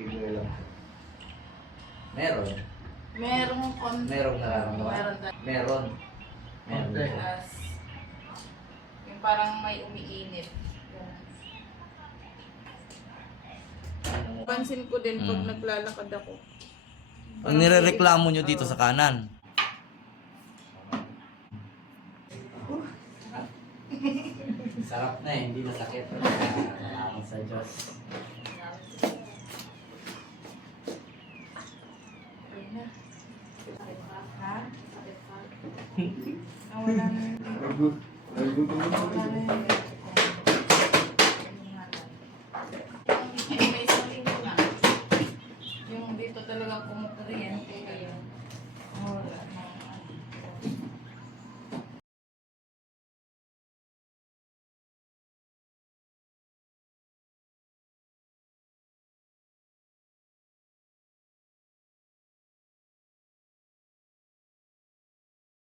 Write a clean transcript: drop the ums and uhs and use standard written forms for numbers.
regular lang. Meron. Merong konti. Merong nararamdaman. Meron. Meron. Plus, yung parang may umiinit. Pansin ko din pag naglalakad ako. Ang nirereklamo nyo dito sa kanan. Sarap na hindi masakit. Salamat sa Diyos. Ayun na. Sakit pa? Ha? Sakit pa? Nawala na yun. Nawala na yun.